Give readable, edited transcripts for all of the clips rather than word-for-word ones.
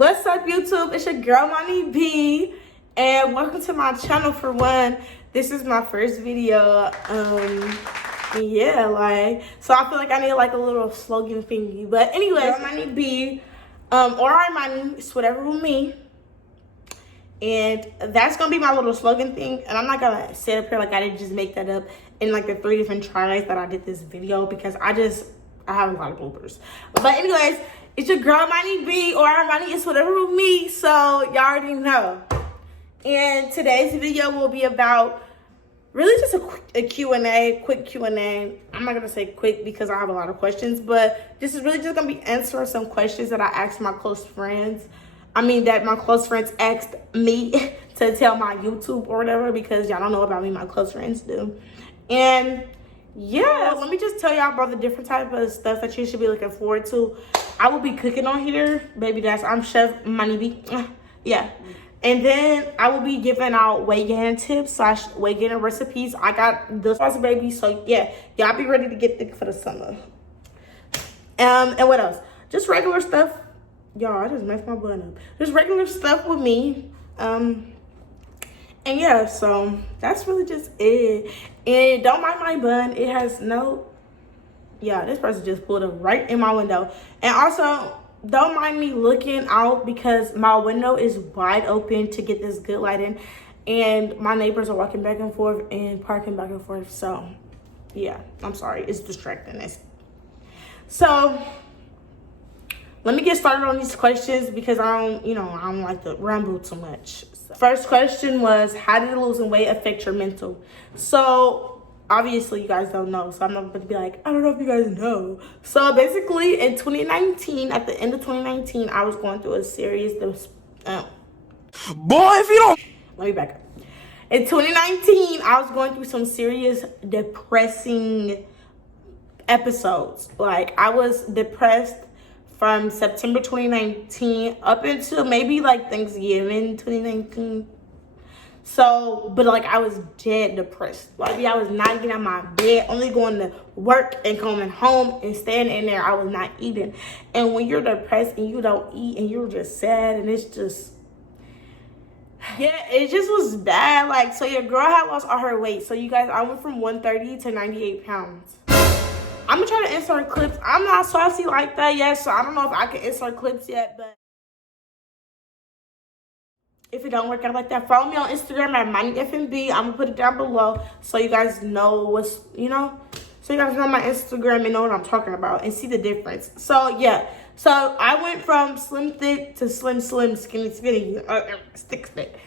What's up, YouTube? It's your girl, Money B, and welcome to my channel. For one, this is my first video. Yeah, like, so I feel like I need like a little slogan thingy. But anyways, Money B, or Armani, it's whatever with me. And that's gonna be my little slogan thing. And I'm not gonna sit up here like I didn't just make that up in like the 3 different tries that I did this video, because I have a lot of bloopers. But anyways, it's your girl, Money B, or Armani, it's whatever with me. So y'all already know. And today's video will be about really just a Q&A, quick Q&A. I'm not gonna say quick because I have a lot of questions, but this is really just gonna be answering some questions that I asked my close friends. That my close friends asked me to tell my YouTube or whatever, because y'all don't know about me, my close friends do. And yeah, let me just tell y'all about the different type of stuff that you should be looking forward to. I will be cooking on here, baby. I'm Chef Money B. Yeah. And then I will be giving out weight gain tips / weight gainer recipes. I got this sauce, baby. So yeah, y'all be ready to get thick for the summer. And what else? Just regular stuff. Y'all, I just messed my bun up. Just regular stuff with me. And yeah, so that's really just it. And don't mind my bun. It has no... Yeah, this person just pulled up right in my window. And also, don't mind me looking out because my window is wide open to get this good lighting. And my neighbors are walking back and forth and parking back and forth. So, yeah, I'm sorry. It's distracting us. So, let me get started on these questions because I don't like to ramble too much. So, first question was, how did losing weight affect your mental? So, obviously, you guys don't know. So, I'm not going to be like, I don't know if you guys know. So, basically, in 2019, at the end of 2019, I was going through a serious... Boy, if you don't... Let me back up. In 2019, I was going through some serious depressing episodes. Like, I was depressed from September 2019 up until maybe like Thanksgiving 2019. So, but like I was dead depressed. Like I was not getting out of my bed, only going to work and coming home and staying in there. I was not eating. And when you're depressed and you don't eat and you're just sad and it's just, yeah, it just was bad. Like, so your girl had lost all her weight. So you guys, I went from 130 to 98 pounds. I'm gonna try to insert clips. I'm not saucy like that yet, so I don't know if I can insert clips yet, but if it don't work out like that, follow me on Instagram at MoneyFNB. I'm gonna put it down below so you guys know what's, so you guys know my Instagram and know what I'm talking about and see the difference. So yeah, so I went from slim thick to slim skinny stick thick.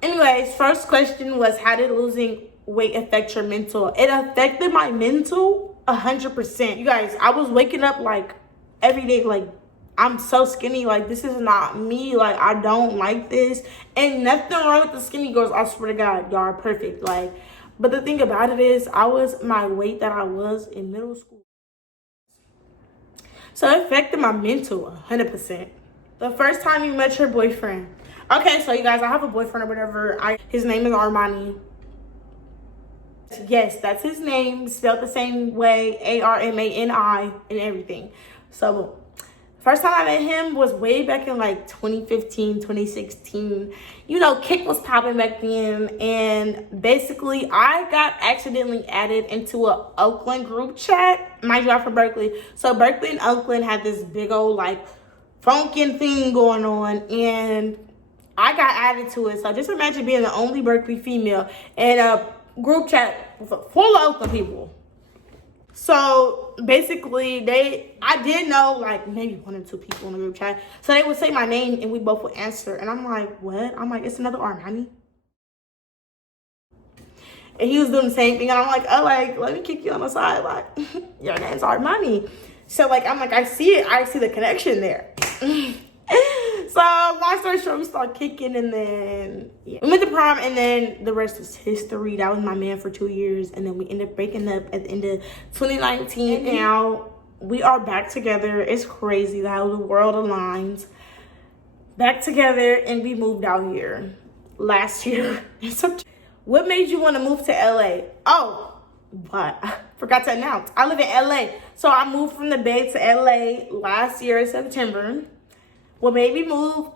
Anyways, first question was, how did losing weight affect your mental? It affected my mental 100%. You guys, I was waking up like every day like I'm so skinny, like this is not me, like I don't like this. And nothing wrong with the skinny girls, I swear to God, y'all are perfect. Like, but the thing about it is I was my weight that I was in middle school. So it affected my mental 100%. The first time you met your boyfriend. Okay, so you guys, I have a boyfriend or whatever. His name is Armani. Yes, that's his name, spelled the same way, Armani and everything. So first time I met him was way back in like 2015, 2016. Kick was popping back then, and basically I got accidentally added into a Oakland group chat. Mind you, I'm from Berkeley. So Berkeley and Oakland had this big old like funkin' thing going on, and I got added to it. So just imagine being the only Berkeley female in a group chat full of Oakland people. So basically I did know like maybe 1 or 2 people in the group chat. So they would say my name and we both would answer. And I'm like, what? I'm like, it's another Armani. And he was doing the same thing. And I'm like, oh, like, let me kick you on the side. Like, your name's Armani. So like, I'm like, I see it. I see the connection there. So long story short, we started kicking, and then we went to prom, and then the rest is history. That was my man for 2 years, and then we ended up breaking up at the end of 2019. And now we are back together. It's crazy how the world aligns. Back together, and we moved out here last year. What made you want to move to LA? Oh, what? I forgot to announce. I live in LA. So I moved from the Bay to LA last year in September. what made me move,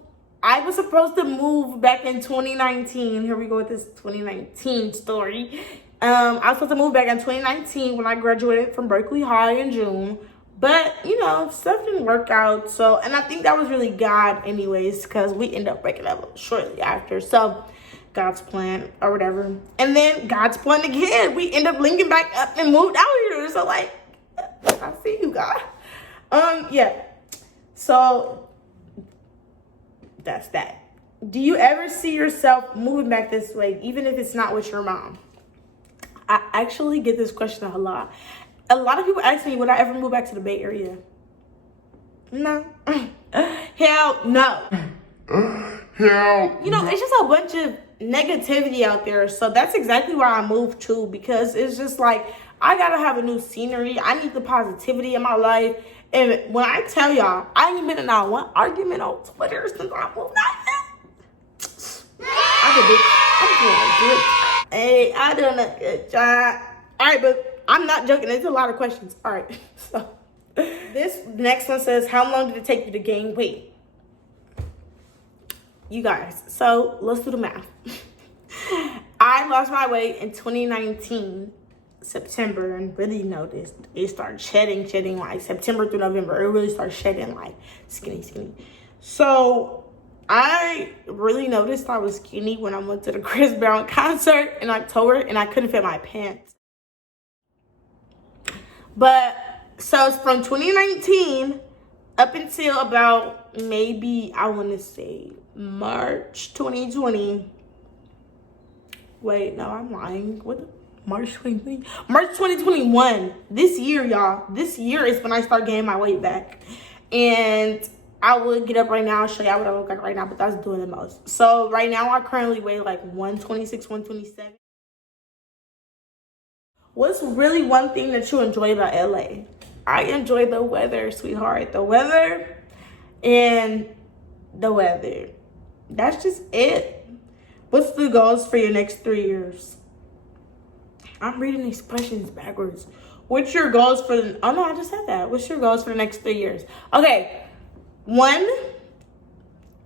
I was supposed to move back in 2019. Here we go with this 2019 story. I was supposed to move back in 2019 when I graduated from Berkeley High in June. But, you know, stuff didn't work out. So, and I think that was really God anyways, because we ended up breaking up shortly after. So, God's plan or whatever. And then God's plan again. We end up linking back up and moved out here. So, like, I see you, God. Yeah. So, that's that. Do you ever see yourself moving back this way, even if it's not with your mom? I actually get this question a lot. A lot of people ask me, would I ever move back to the Bay Area? No. Hell no. Hell. You know, it's just a bunch of negativity out there. So that's exactly why I moved to, because it's just like, I gotta have a new scenery. I need the positivity in my life. And when I tell y'all, I ain't been in not one argument on Twitter since I moved out. I'm doing a good. Hey, I doing a good job. All right, but I'm not joking. There's a lot of questions. All right. So this next one says, how long did it take you to gain weight? You guys, so let's do the math. I lost my weight in 2019, September, and really noticed it started shedding like September through November. It really started shedding like skinny. So I really noticed I was skinny when I went to the Chris Brown concert in October and I couldn't fit my pants. But so it's from 2019 up until about maybe, I want to say March 2020. Wait, no, I'm lying. What? March 2020? March 2021. This year, y'all. This year is when I start gaining my weight back. And I would get up right now and show y'all what I look like right now, but that's doing the most. So right now, I currently weigh like 126, 127. What's really one thing that you enjoy about LA? I enjoy the weather, sweetheart. The weather and the weather. That's just it. What's the goals for your next 3 years? I'm reading these questions backwards. What's your goals for the... Oh, no, I just said that. What's your goals for the next 3 years? Okay. 1,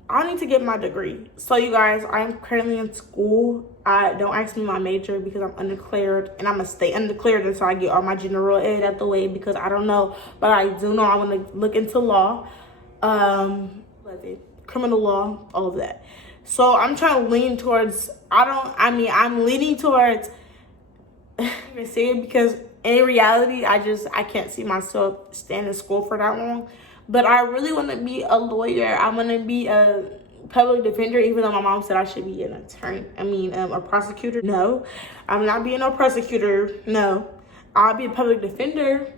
I need to get my degree. So, you guys, I'm currently in school. Don't ask me my major because I'm undeclared. And I'm going to stay undeclared until I get all my general ed out the way because I don't know. But I do know I want to look into law. Criminal law, all of that. So, I'm trying to lean towards... I'm leaning towards... even say it because in reality, I can't see myself staying in school for that long. But I really want to be a lawyer. I want to be a public defender, even though my mom said I should be an attorney. A prosecutor. No, I'm not being a prosecutor. No, I'll be a public defender.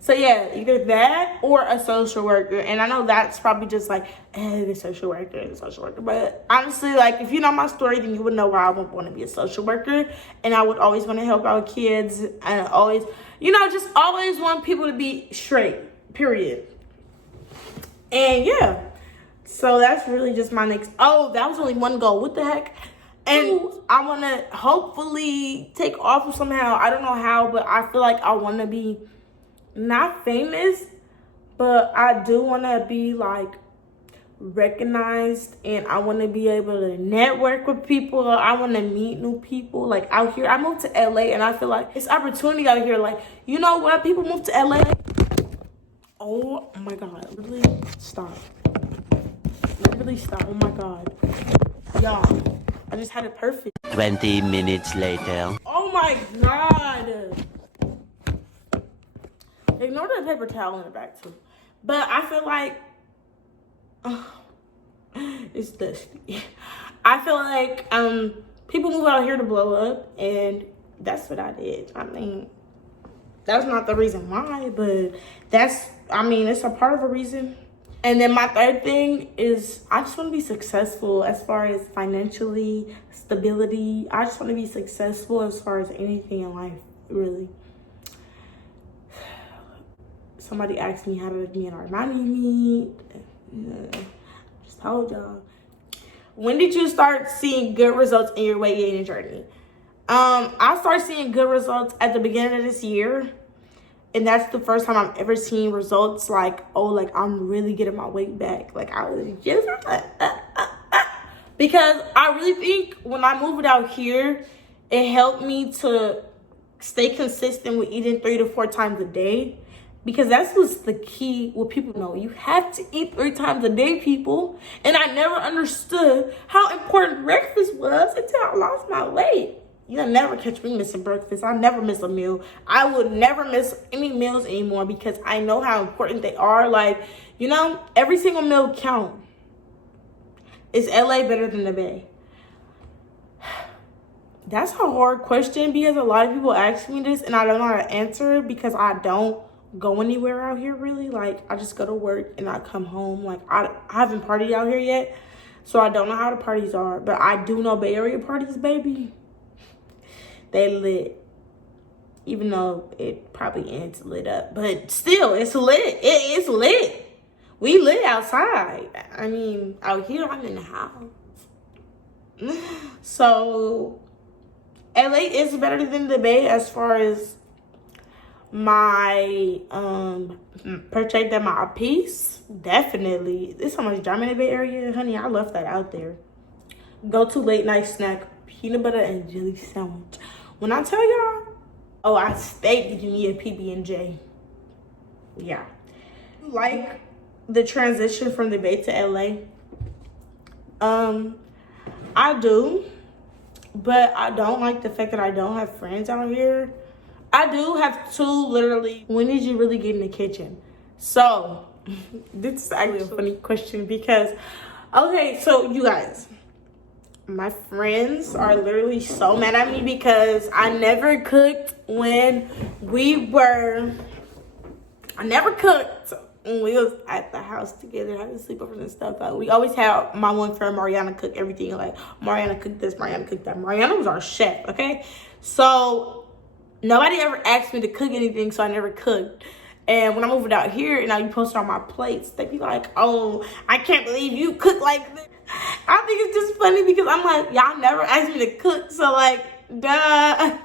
So yeah, either that or a social worker. And I know that's probably just like, the social worker. But honestly, like, if you know my story, then you would know why I would want to be a social worker. And I would always want to help out kids. And always, just always want people to be straight, period. And yeah, so that's really just my next, that was only one goal. What the heck? And I want to hopefully take off somehow. I don't know how, but I feel like I want to be not famous, but I do want to be like recognized, and I want to be able to network with people. I want to meet new people like out here. I moved to LA and I feel like it's opportunity out here. Like, you know what? People move to LA. Oh my God, literally stop. Literally stop. Oh my God. Y'all, I just had it perfect. 20 minutes later. Oh my God. Ignore the paper towel in the back too. But I feel like it's dusty. I feel like people move out here to blow up, and that's what I did. That's not the reason why, but it's a part of a reason. And then my third thing is I just want to be successful as far as financially, stability. I just want to be successful as far as anything in life, really. Somebody asked me how did me and Armani meet. Just told y'all. When did you start seeing good results in your weight gaining journey? I started seeing good results at the beginning of this year. And that's the first time I've ever seen results like, oh, like I'm really getting my weight back. Like I was just because I really think when I moved out here, it helped me to stay consistent with eating 3 to 4 times a day. Because that's what's the key, what people know. You have to eat 3 times a day, people. And I never understood how important breakfast was until I lost my weight. You'll never catch me missing breakfast. I never miss a meal. I would never miss any meals anymore because I know how important they are. Like, you know, every single meal counts. Is LA better than the Bay? That's a hard question because a lot of people ask me this and I don't know how to answer it because I don't go anywhere out here really. Like I just go to work and I come home. Like I haven't partied out here yet, so I don't know how the parties are, but I do know Bay Area parties, baby, they lit. Even though it probably ends lit up, but still it's lit. It's lit. We lit outside. I mean, out here I'm in the house. So LA is better than the Bay as far as my protecting my peace. Definitely. There's so much drama in the Bay Area, honey. I left that out there. Go to late night snack, peanut butter and jelly sandwich. When I tell y'all, oh, I stayed getting me a PB&J. Yeah. Like the transition from the Bay to LA. I do, but I don't like the fact that I don't have friends out here. I do have 2, literally. When did you really get in the kitchen? So, this is actually a funny question because, okay, so you guys, my friends are literally so mad at me because I never cooked when we was at the house together, having sleepovers and stuff. Like, we always had my one friend, Mariana, cook everything. Like, Mariana cooked this, Mariana cooked that. Mariana was our chef, okay? So, nobody ever asked me to cook anything, so I never cooked. And when I moved out here and I post on my plates, they be like, oh, I can't believe you cook like this. I think it's just funny because I'm like, y'all never asked me to cook, so like, duh.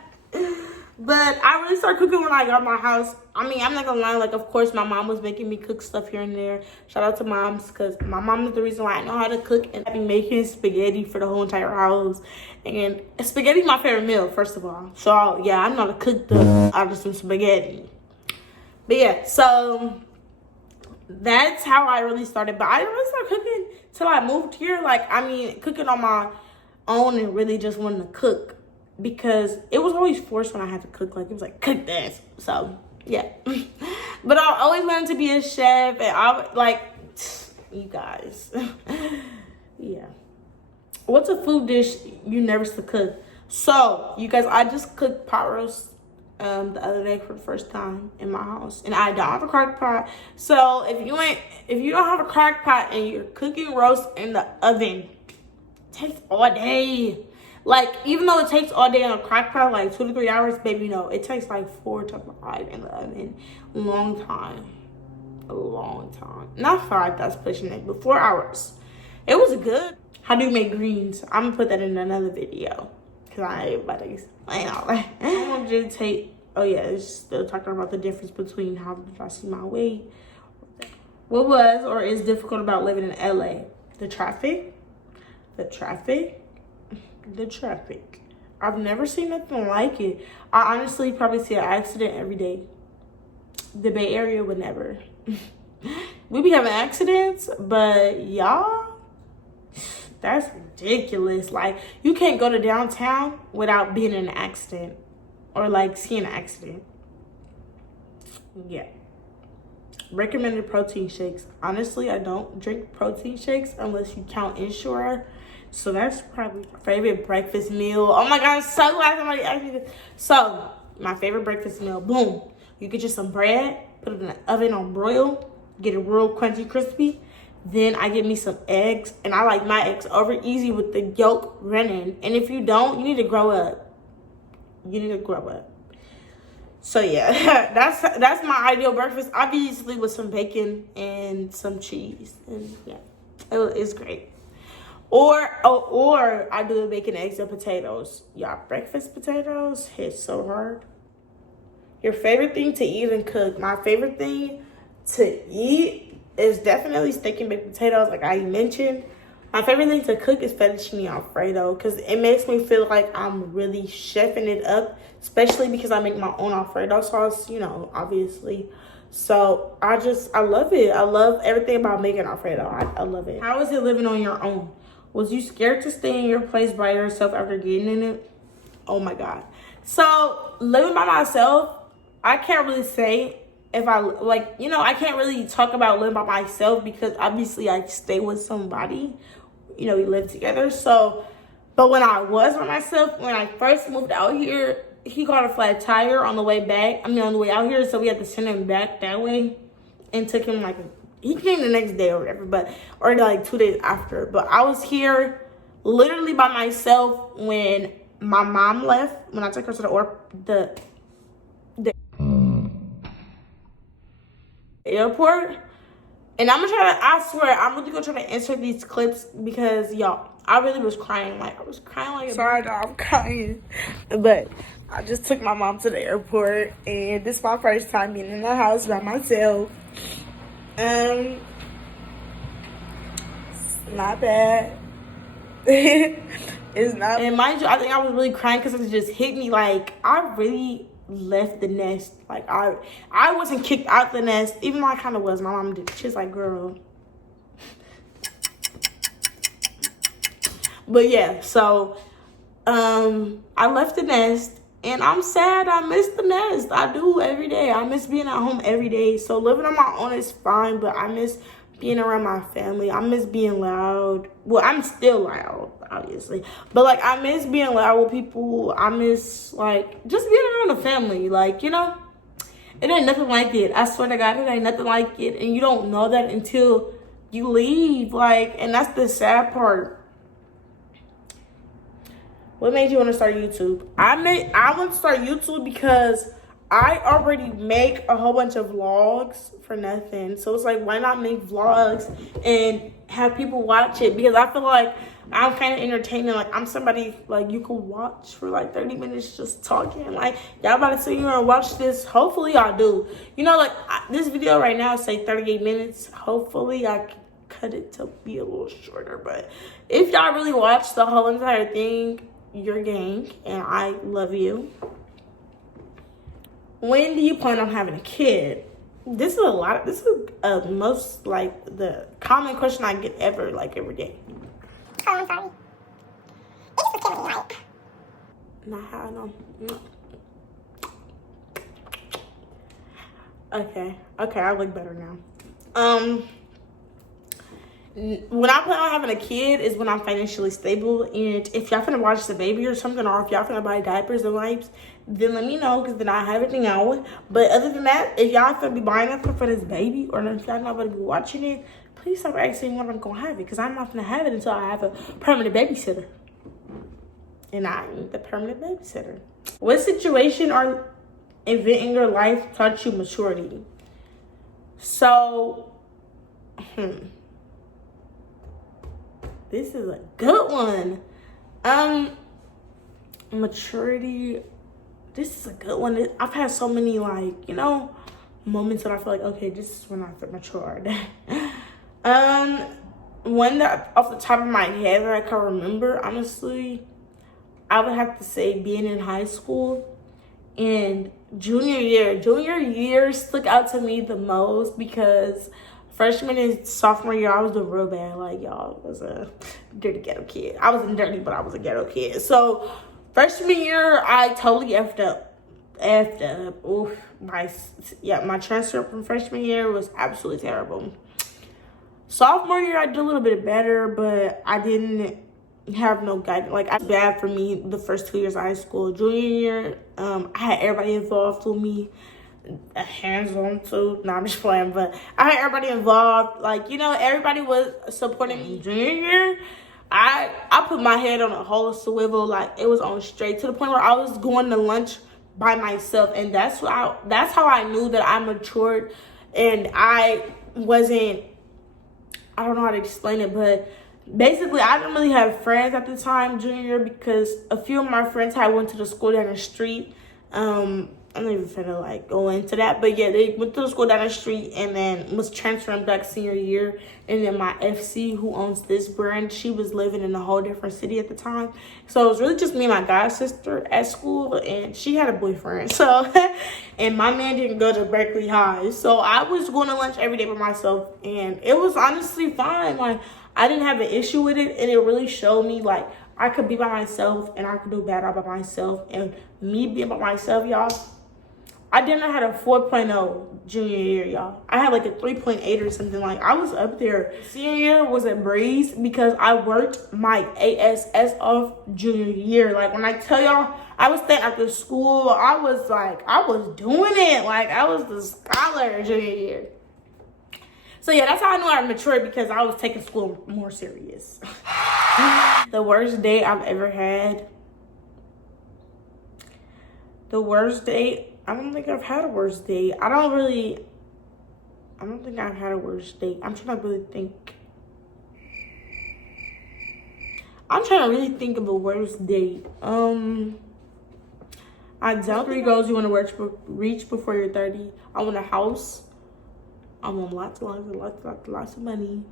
But I really started cooking when I got my house. I mean, I'm not gonna lie, like, of course, my mom was making me cook stuff here and there. Shout out to moms, because my mom is the reason why I know how to cook. And I've been making spaghetti for the whole entire house. And spaghetti is my favorite meal, first of all. So, yeah, I know how to cook out of some spaghetti. But, yeah, so that's how I really started. But I didn't really start cooking till I moved here. Like, I mean, cooking on my own and really just wanting to cook. Because it was always forced when I had to cook. Like, it was like, cook this. So, yeah. But I always wanted to be a chef. And I, like, you guys. Yeah. What's a food dish you never used to cook? So, you guys, I just cooked pot roast the other day for the first time in my house. And I don't have a crock pot. So, if you don't have a crock pot and you're cooking roast in the oven, it takes all day. Like, even though it takes all day on a crock pot, like 2 to 3 hours, baby, no. It takes like 4 to 5 in the oven. Long time. A long time. Not 5, that's pushing it, but 4 hours. It was good. How do you make greens? I'm gonna put that in another video. Because I ain't about to explain all that. I want you to take, oh yeah, it's still talking about the difference between how did I see my weight. What was or is difficult about living in LA? The traffic. I've never seen nothing like it. I honestly probably see an accident every day. The Bay Area would never. We be having accidents, but y'all, that's ridiculous. Like, you can't go to downtown without being in an accident or like seeing an accident. Yeah. Recommended protein shakes. Honestly, I don't drink protein shakes unless you count Ensure. So that's probably my favorite breakfast meal. Oh my God, I'm so glad somebody asked me this. So, my favorite breakfast meal, boom. You get you some bread, put it in the oven on broil, get it real crunchy, crispy. Then I get me some eggs, and I like my eggs over easy with the yolk running. And if you don't, you need to grow up. So yeah, that's my ideal breakfast. Obviously with some bacon and some cheese. And yeah, it's great. Or I do the bacon, eggs, and potatoes. Y'all, breakfast potatoes hit so hard. Your favorite thing to eat and cook. My favorite thing to eat is definitely steak and baked potatoes, like I mentioned. My favorite thing to cook is fettuccine Alfredo because it makes me feel like I'm really chefing it up, especially because I make my own Alfredo sauce, you know, obviously. So I love it. I love everything about making Alfredo. I love it. How is it living on your own? Was you scared to stay in your place by yourself after getting in it? Oh my God. So living by myself, I can't really say if I like, you know, I can't really talk about living by myself because obviously I stay with somebody, you know, we live together. So, but when I was by myself, when I first moved out here, he caught a flat tire on the way back. I mean, on the way out here. So we had to send him back that way and took him like, he came the next day or whatever, but, or like 2 days after. But I was here literally by myself when my mom left, when I took her to the airport. And I'm gonna try to, I swear, I'm really gonna try to insert these clips because y'all, I really was crying. Like, I was crying like, sorry, dog, I'm crying. But I just took my mom to the airport and this is my first time being in the house by myself. It's not bad. It's not. And mind you, I think I was really crying because it just hit me like, I really left the nest. Like I wasn't kicked out the nest, even though I kind of was. My mom did. She's like, girl. But yeah, so I left the nest and I'm sad. I miss the nest. I do every day. I miss being at home every day. So living on my own is fine, but I miss being around my family. I miss being loud. Well, I'm still loud, obviously, but like I miss being loud with people. I miss like just being around the family. Like, you know, it ain't nothing like it. I swear to God, it ain't nothing like it, and you don't know that until you leave. Like, and that's the sad part. What made you want to start YouTube? I want to start YouTube because I already make a whole bunch of vlogs for nothing. So it's like, why not make vlogs and have people watch it? Because I feel like I'm kind of entertaining. Like, I'm somebody, like, you can watch for, like, 30 minutes just talking. Like, y'all about to sit here and watch this. Hopefully, y'all do. You know, like, this video right now say 38 minutes. Hopefully, I can cut it to be a little shorter. But if y'all really watch the whole entire thing, you're gang, and I love you. When do you plan on having a kid? This is most like the common question I get every day. Oh, I'm sorry. It's just killing me, right? Not how I know. No. Okay, I look better now. When I plan on having a kid is when I'm financially stable, and if y'all finna watch the baby or something, or if y'all finna buy diapers and wipes, then let me know, because then I have everything out. But other than that, if y'all finna be buying something for this baby, or if y'all not gonna be watching it, please stop asking when I'm gonna have it, because I'm not gonna have it until I have a permanent babysitter. And I ain't the permanent babysitter. What situation or event in your life taught you maturity? So, this is a good one. Maturity. This is a good one. I've had so many, like, you know, moments that I feel like, okay, this is when I feel matured. One that off the top of my head that I can remember, honestly, I would have to say being in high school and junior year stuck out to me the most, because freshman and sophomore year, I was doing real bad. Like, y'all, I was a dirty ghetto kid. I wasn't dirty, but I was a ghetto kid. So freshman year, I totally effed up. Oof. My transfer from freshman year was absolutely terrible. Sophomore year, I did a little bit better, but I didn't have no guidance. Like, it was bad for me the first 2 years of high school. Junior year, I had everybody involved with me. Hands-on too. No, I'm just playing, but I had everybody involved. Like, you know, everybody was supporting me. Junior year, I put my head on a whole swivel. Like, it was on straight to the point where I was going to lunch by myself, and that's how I knew that I matured. And I don't know how to explain it, but basically I didn't really have friends at the time junior year, because a few of my friends had went to the school down the street. I'm not even finna like go into that, but yeah, they went to the school down the street and then was transferring back senior year. And then my FC, who owns this brand, she was living in a whole different city at the time. So it was really just me and my god sister at school, and she had a boyfriend. So, and my man didn't go to Berkeley High, so I was going to lunch every day by myself, and it was honestly fine. Like, I didn't have an issue with it, and it really showed me like I could be by myself and I could do bad all by myself. And me being by myself, y'all, I didn't have a 4.0 junior year, y'all. I had like a 3.8 or something. Like, I was up there. Senior year was a breeze because I worked my ASS off junior year. Like, when I tell y'all, I was staying after school. I was doing it. Like, I was the scholar junior year. So yeah, that's how I knew I matured, because I was taking school more serious. The worst day I've ever had. The worst day, I don't think I've had a worst day. I don't think I've had a worst day. I'm trying to really think. I'm trying to really think of a worst date. I don't 3 goals you want to reach before you're 30. I want a house. I want lots of money.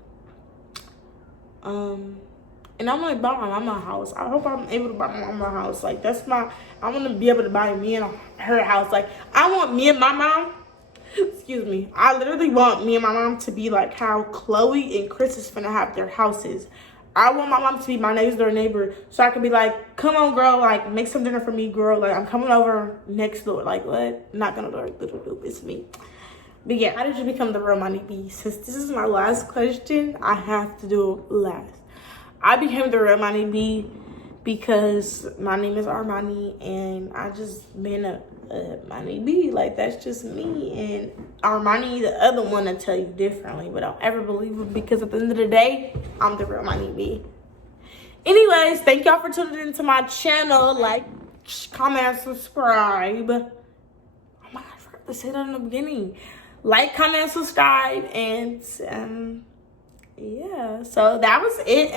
And I'm like, buy my mama a house. I hope I'm able to buy my mama a house. Like, I want to be able to buy me and her house. Like, I want me and my mom, excuse me, I literally want me and my mom to be like how Chloe and Chris is finna have their houses. I want my mom to be my next door neighbor, so I can be like, come on, girl, like, make some dinner for me, girl. Like, I'm coming over next door. Like, what? Not gonna do little doop, it's me. But yeah, how did you become the real Money B? Since this is my last question, I have to do it last. I became the real Money B because my name is Armani, and I just been a Money B. Like, that's just me. And Armani, the other one, will tell you differently, but I'll ever believe it, because at the end of the day, I'm the real Money B. Anyways, thank y'all for tuning into my channel. Like, comment, subscribe. Oh my god, I forgot to say that in the beginning. Like, comment, subscribe, and yeah, so that was it.